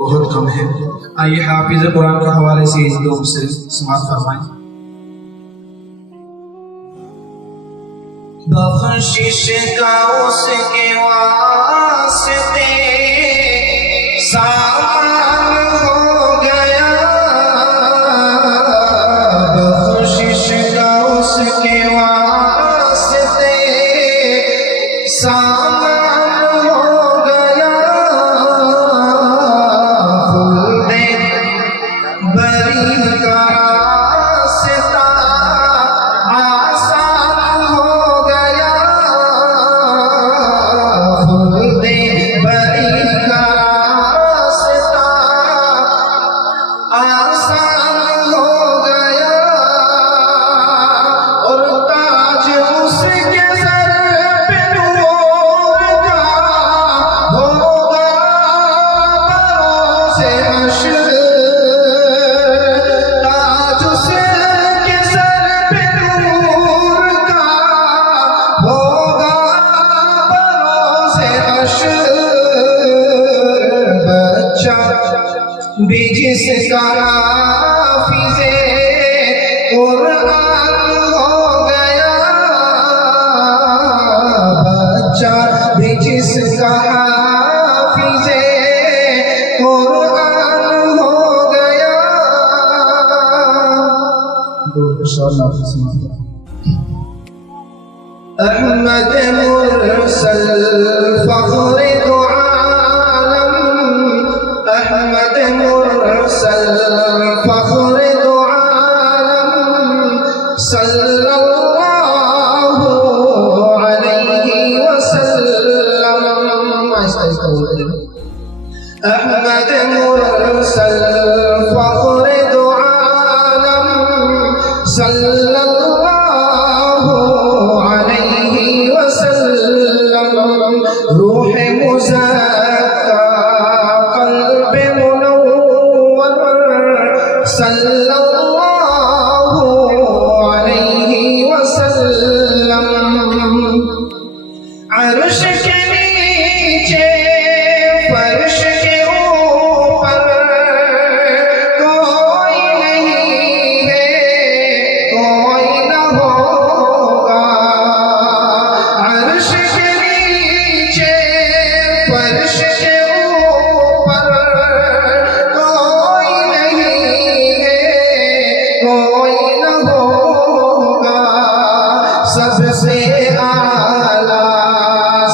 بہت کم ہے۔ آئیے حافظ قرآن کے حوالے سے اس دو سے سماعت فرمائیں۔ بخشش کا اس کے واسطے سامان ہو گیا، بخشش کا اس کے واسطے سامان ہو گیا، خلد بری کا راستہ آسان ہو گیا، خلد بری کا راستہ آسان ہو گیا، اور تاج اس کے سر پہ نور کا ہوگا بروز حشر، تاج اس کے سر پہ نور کا ہوگا بروز حشر، بچہ بھی جس کا حافظ قرآن ہو گیا، بچہ بھی جس کا حافظ قرآن ہو گیا۔ احمد مرسل فخر دو عالم، احمد مرسل فخر دو عالم، صلی اللہ علیہ وسلم، احمد مرسل فخر دو عالم، صلی اللہ علیہ وسلم، روح مزکا قلب منور، صلی اللہ علیہ وسلم، عرش کے نیچے فرش کے اوپر کوئی نہیں ہے، کوئی نہ ہوگا، عرش کے نیچے فرش کے اوپر کوئی نہیں ہے، کوئی نہ ہوگا، سب سے اعلیٰ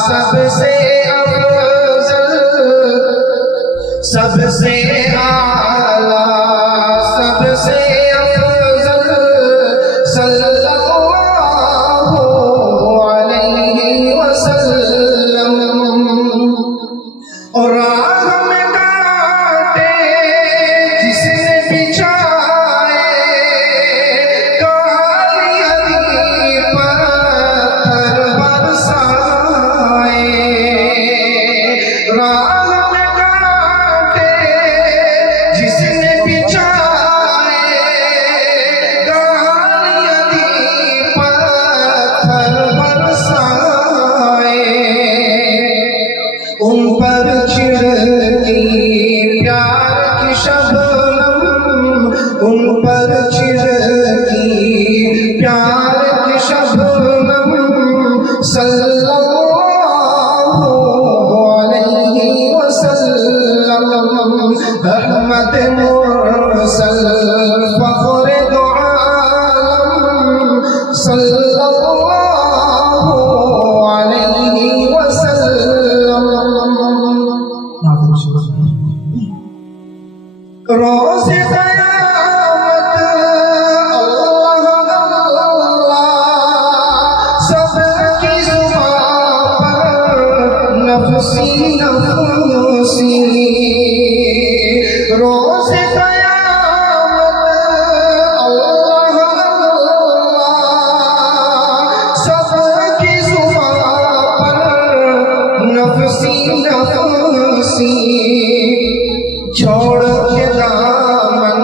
سب سے افضل، سب سے اعلیٰ سب سے افضل، صلی اللہ علیہ وسلم، اور راہ میں کانٹے جس نے بچھائے، کالی علی پتھر برسائے، راہ میں کانٹے جس نے بچھائے، کالی علی پتھر برسائے، ان پر چھڑکی پیار کی شبنم، ان پر چھڑکی پیار کی شبنم، صلی اللہ علیہ وسلم، احمد مرسل فخر دو عالم، صلی اللہ علیہ وسلم، روز قیامت اللہ اللہ سب کی زبان پر نفسی نفسی، روز قیامت اللہ اللہ سب کی زبان پر نفسی نفسی، چھوڑ کے دامن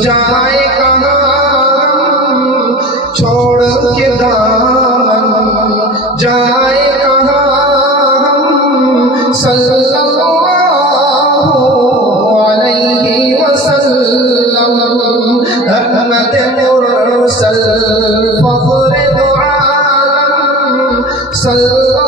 جائے کہاں ہم، چھوڑ کے دامن جائے کہاں ہم، صلی اللہ احمد مرسل فخر دو عالم صلی